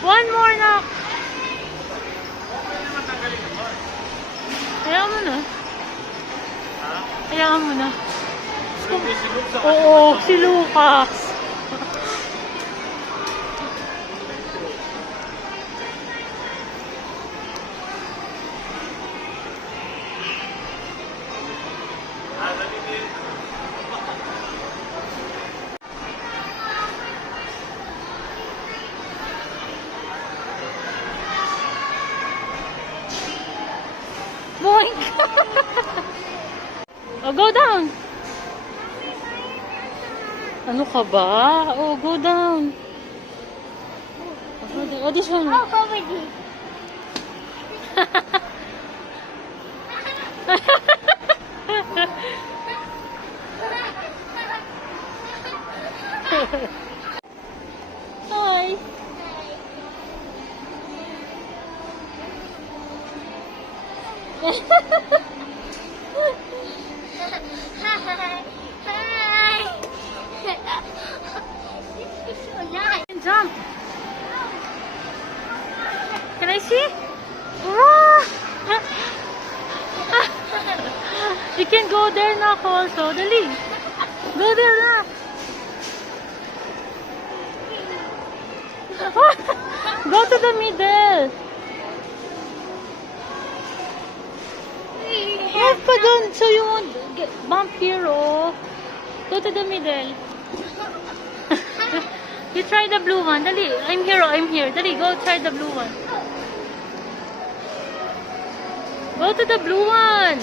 One more na. Kaya mo na. Kaya mo na. Oo, si Lucas. Boink! Oh, go down! Ano ka ba? Oh, go down! Oh, this one. Oh, comedy. Hi! Hi. So nice. Jump! Can I see? Wow! You can go there na also. Dali! Go there na! Go to the middle! Half pa dun, so you won't get bump here, oh. Go to the middle. You try the blue one. Dali, I'm here, oh, I'm here. Dali, go try the blue one. Go to the blue one.